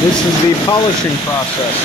This is the polishing process.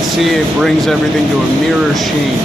See, it brings everything to a mirror sheen.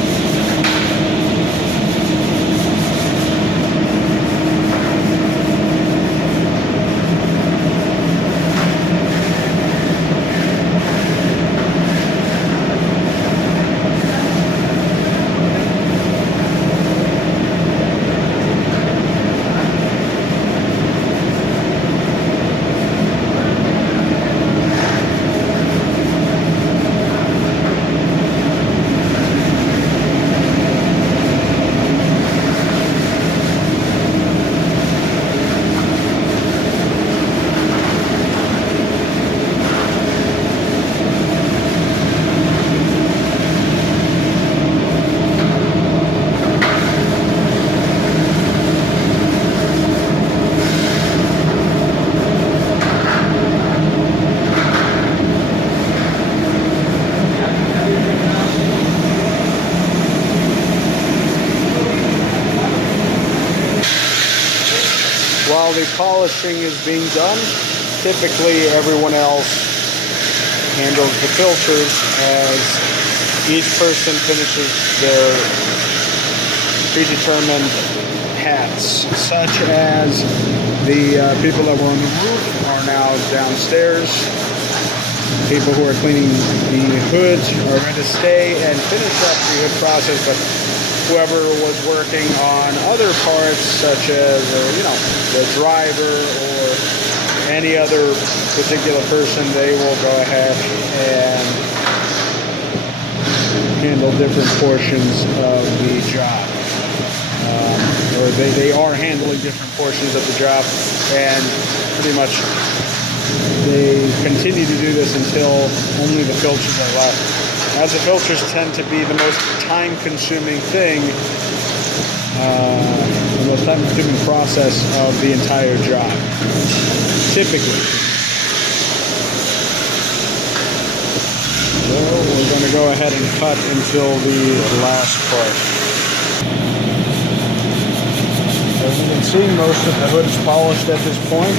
While the polishing is being done, typically everyone else handles the filters as each person finishes their predetermined hats, such as the people that were on the roof are now downstairs. People who are cleaning the hoods are going to stay and finish up the hood process, but whoever was working on other parts, such as the driver or any other particular person, they will go ahead and handle different portions of the job. Or they are handling different portions of the job, and pretty much they continue to do this until only the filters are left. As the filters tend to be the most time-consuming thing, the most time-consuming process of the entire job, typically. So we're going to go ahead and cut until the last part. As you can see, most of the hood is polished at this point,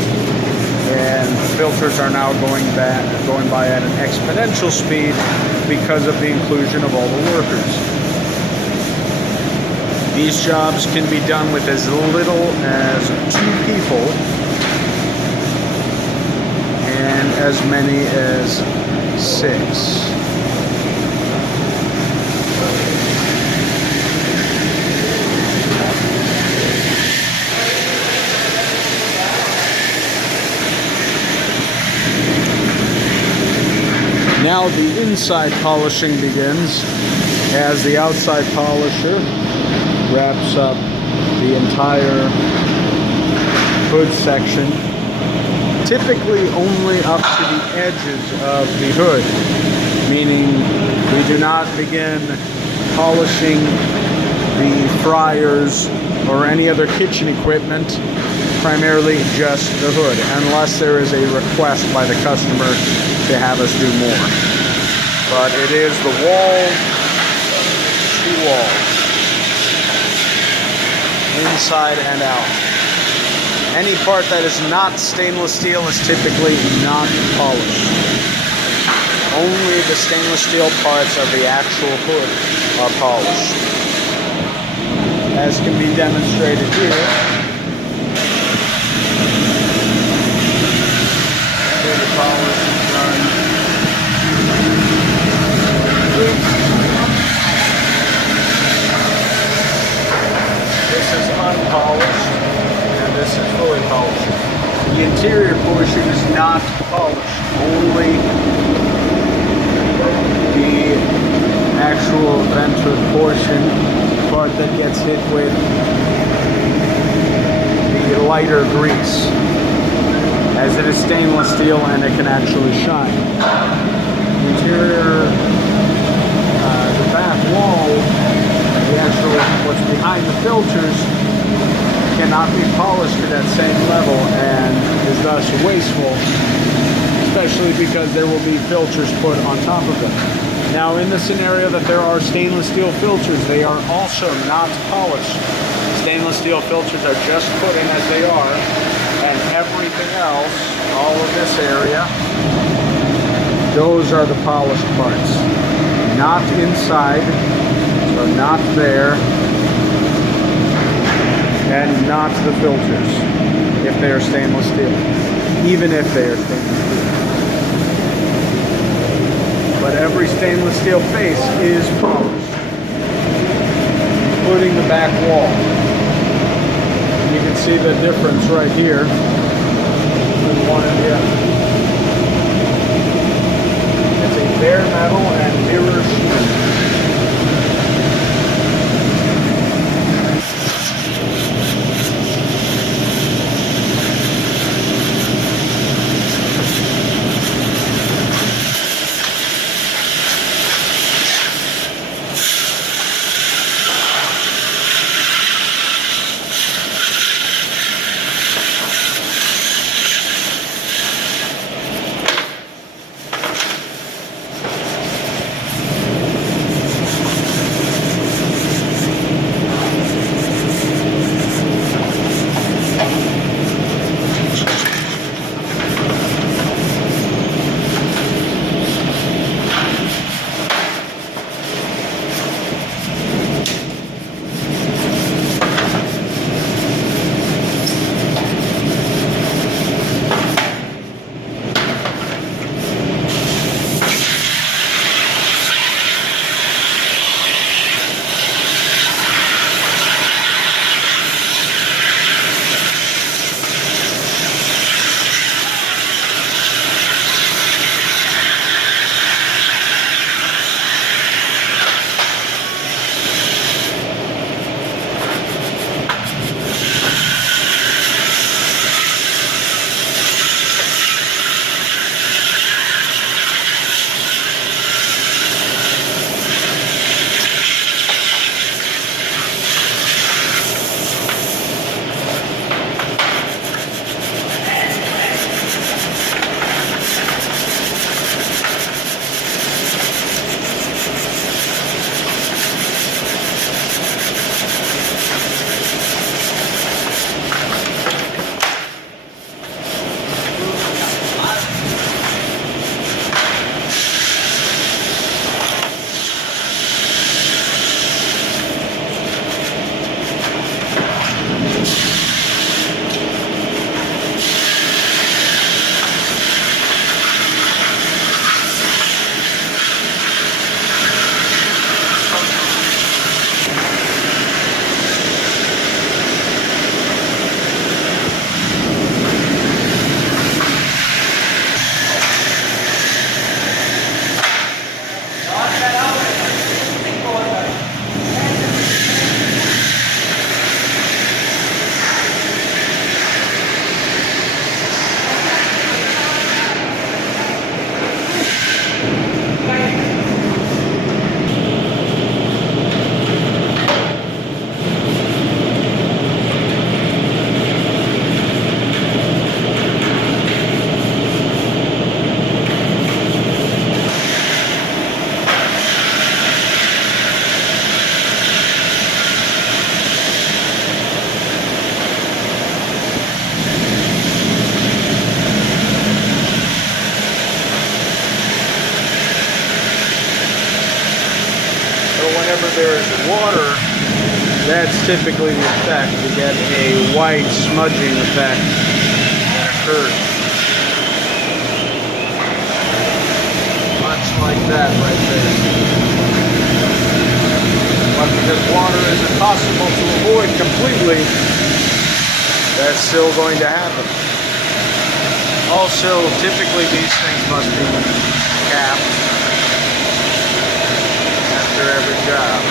and the filters are now going by at an exponential speed because of the inclusion of all the workers. These jobs can be done with as little as 2 people and as many as 6. Now the inside polishing begins as the outside polisher wraps up the entire hood section, typically only up to the edges of the hood, meaning we do not begin polishing the fryers or any other kitchen equipment, primarily just the hood, unless there is a request by the customer to have us do more. But it is the wall to wall, inside and out. Any part that is not stainless steel is typically not polished. Only the stainless steel parts of the actual hood are polished, as can be demonstrated here. Here the polish is done. This is unpolished, and this is fully polished. The interior portion is not polished, only the actual venter portion, part that gets hit with the lighter grease. as it is stainless steel and it can actually shine. The interior, the back wall, the actual, what's behind the filters, cannot be polished to that same level and is thus wasteful, especially because there will be filters put on top of them. Now, in the scenario that there are stainless steel filters, they are also not polished. Stainless steel filters are just put in as they are, and everything else, all of this area, those are the polished parts. Not inside, so not there, and not the filters, if they are stainless steel, even if they are stainless steel. But every stainless steel face is polished, including the back wall. You can see the difference right here between one and the other. It's a bare metal and mirror sheet. Whenever there is water, that's typically the effect. You get a white smudging effect that occurs. Much like that right there. But because water is impossible to avoid completely, that's still going to happen. Also, typically these things must be capped after every job.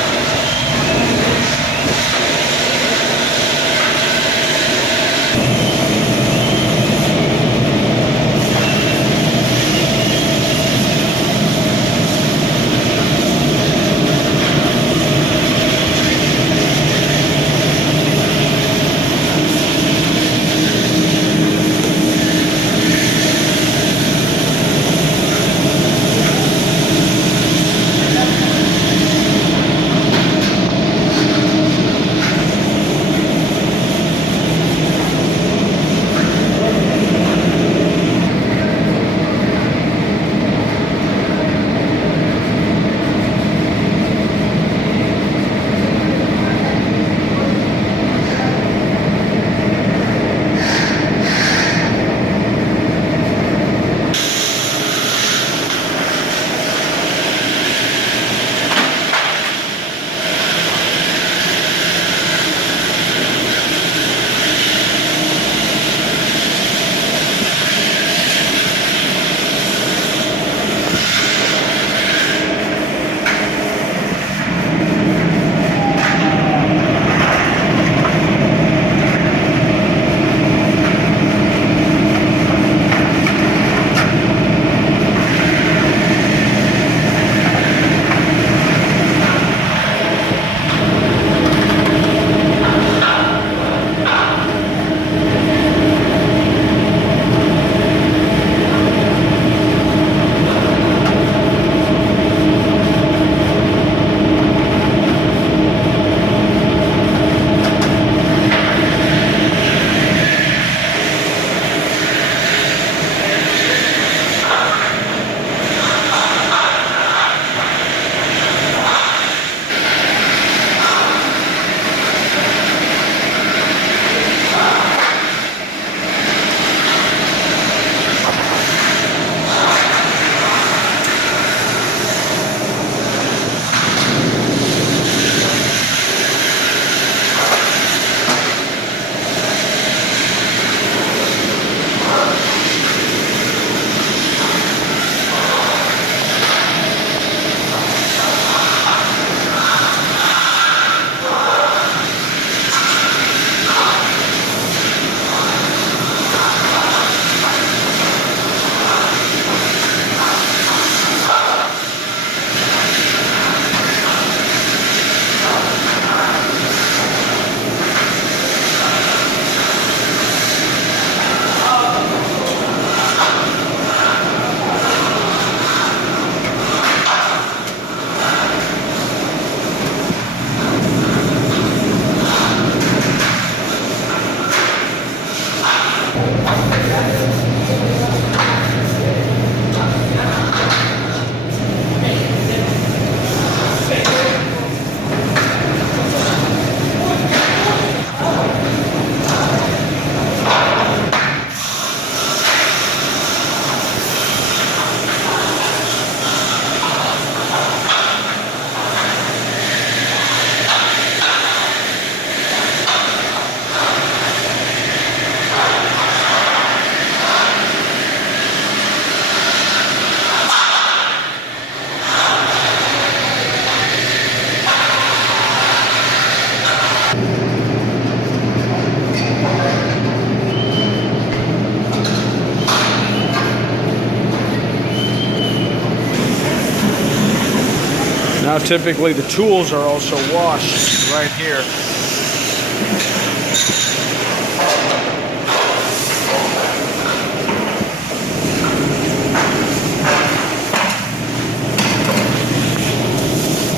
Now typically the tools are also washed right here.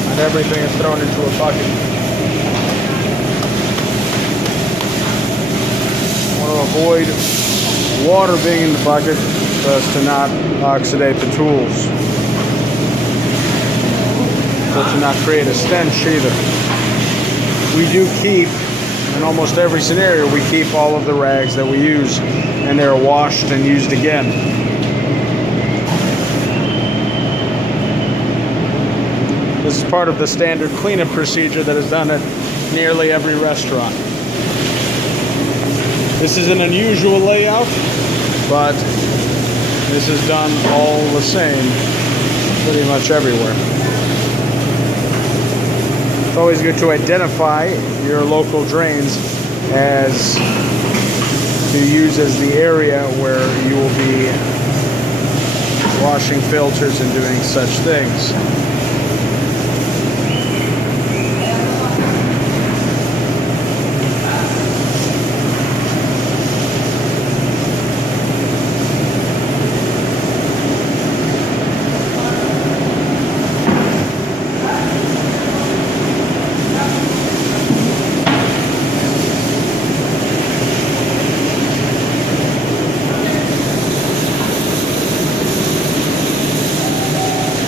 And everything is thrown into a bucket. Want to avoid water being in the bucket so as to not oxidate the tools. So to not create a stench either. We do keep, in almost every scenario, we keep all of the rags that we use, and they're washed and used again. This is part of the standard cleanup procedure that is done at nearly every restaurant. This is an unusual layout, but this is done all the same pretty much everywhere. It's always good to identify your local drains as to use as the area where you will be washing filters and doing such things.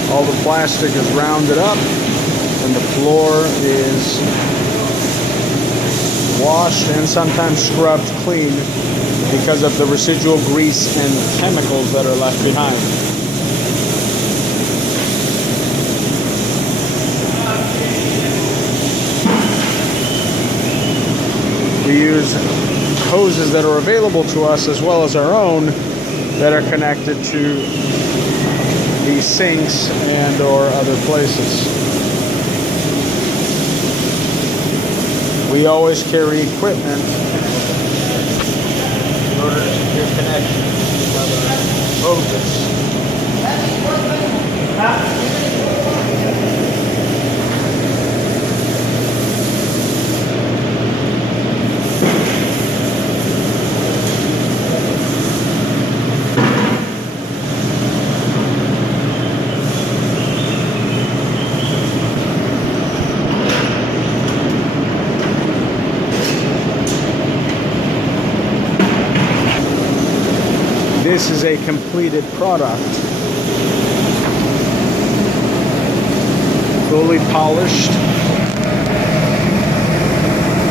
All the plastic is rounded up and the floor is washed and sometimes scrubbed clean because of the residual grease and chemicals that are left behind. We use hoses that are available to us as well as our own that are connected to the sinks and or other places. We always carry equipment in order to secure connections with other hoses. This is a completed product. Fully polished,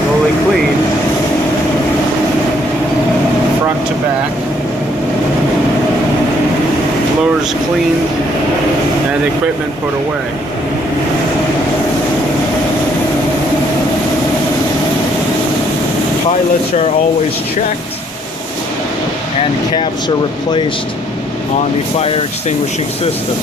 fully cleaned, front to back. Floors cleaned and equipment put away. Pilots are always checked and caps are replaced on the fire extinguishing system.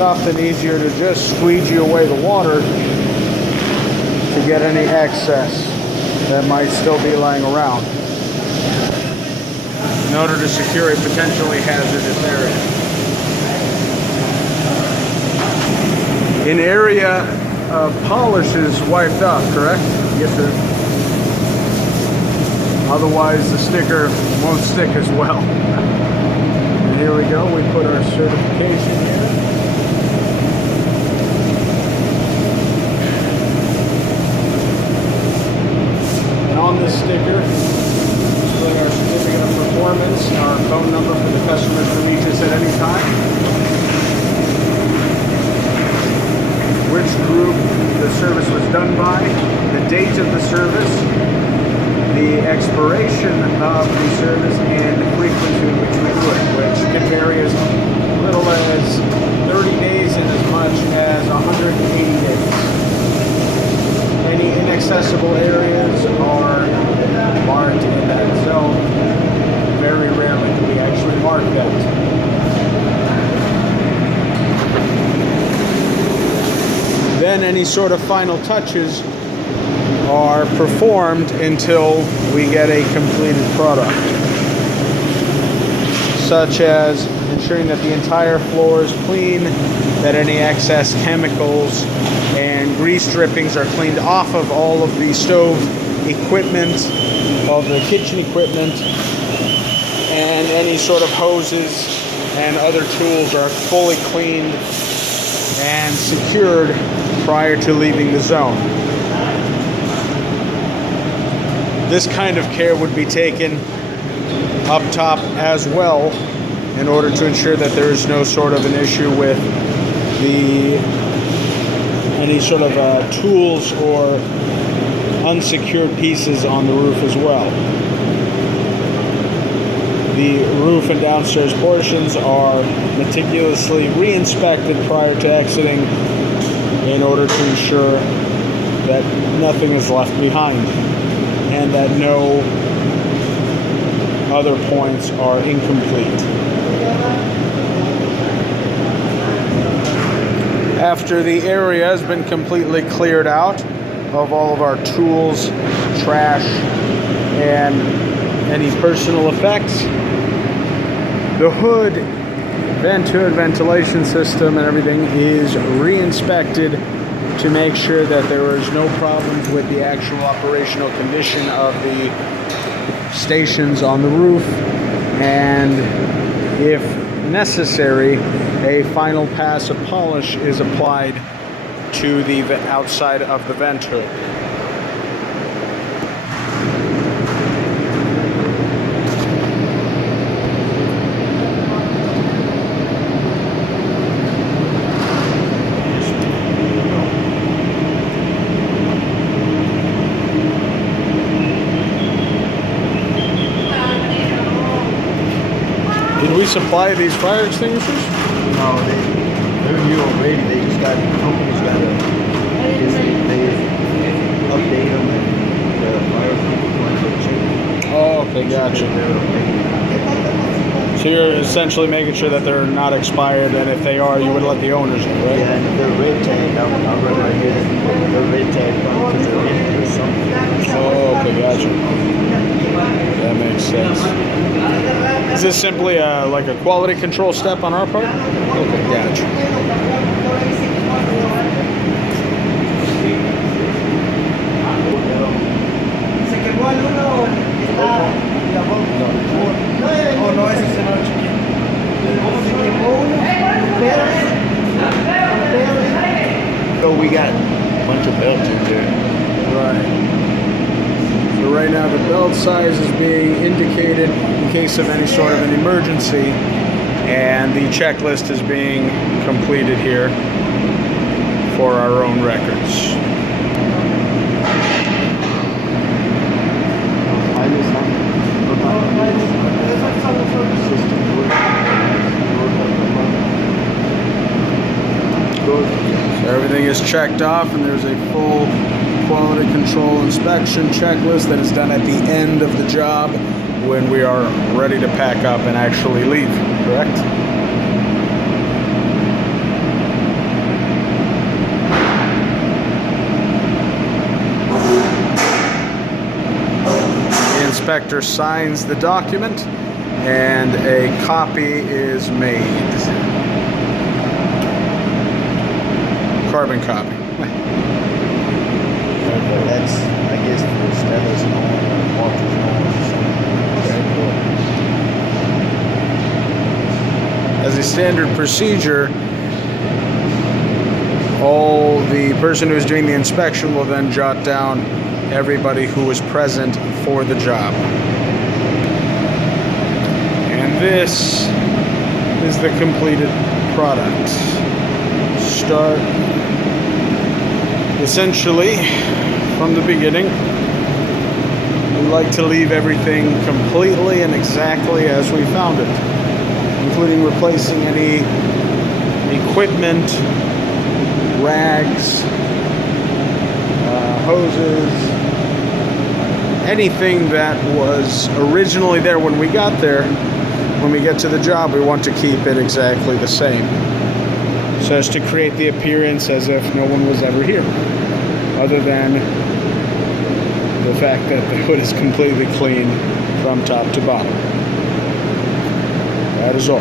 Often easier to just squeegee away the water to get any excess that might still be lying around in order to secure a potentially hazardous area. In area of polish is wiped off, correct? Yes, sir. Otherwise the sticker won't stick as well. And here we go, we put our certification here. And on this sticker, display our certificate of performance, our phone number for the customers to reach us at any time, which group the service was done by, the date of the service, the expiration of the service, and the frequency in which we do it, which can vary as little as 30 days and as much as 180 days. Any inaccessible areas are marked in that zone. Very rarely do we actually mark that. Then any sort of final touches are performed until we get a completed product, such as ensuring that the entire floor is clean, that any excess chemicals and grease drippings are cleaned off of all of the stove equipment, of the kitchen equipment, and any sort of hoses and other tools are fully cleaned and secured prior to leaving the zone. This kind of care would be taken up top as well in order to ensure that there is no sort of an issue with any sort of tools or unsecured pieces on the roof as well. The roof and downstairs portions are meticulously re-inspected prior to exiting in order to ensure that nothing is left behind and that no other points are incomplete. After the area has been completely cleared out of all of our tools, trash, and any personal effects, the hood, vent hood, ventilation system, and everything is re-inspected to make sure that there is no problems with the actual operational condition of the stations on the roof, and if necessary, a final pass of polish is applied to the outside of the vent hood. Did we supply these fire extinguishers? No, they're new already. They just got, the company's got to, they update them and the fire ones will change. Oh, okay, gotcha. So you're essentially making sure that they're not expired, and if they are, you would let the owners know, right? Yeah, and if they're red tagged, I'll run right here. They're red tagged because they're in or something. Oh, okay, gotcha. That makes sense. Is this simply like a quality control step on our part? Okay, gotcha. Oh, no, ese es el chiquito. So we got a bunch of belts in there. Right. So right now the belt size is being indicated in case of any sort of an emergency, and the checklist is being completed here for our own records. So everything is checked off, and there's a full quality control inspection checklist that is done at the end of the job when we are ready to pack up and actually leave, correct? The inspector signs the document and a copy is made. Carbon copy. But that's, I guess, for Stella's knowing or Walter's knowing or something. As a standard procedure, the person who is doing the inspection will then jot down everybody who was present for the job. And this is the completed product. Start essentially from the beginning. We like to leave everything completely and exactly as we found it, including replacing any equipment, rags, hoses, anything that was originally there when we got there. When we get to the job, we want to keep it exactly the same, so as to create the appearance as if no one was ever here, other than the fact that the hood is completely clean from top to bottom. That is all.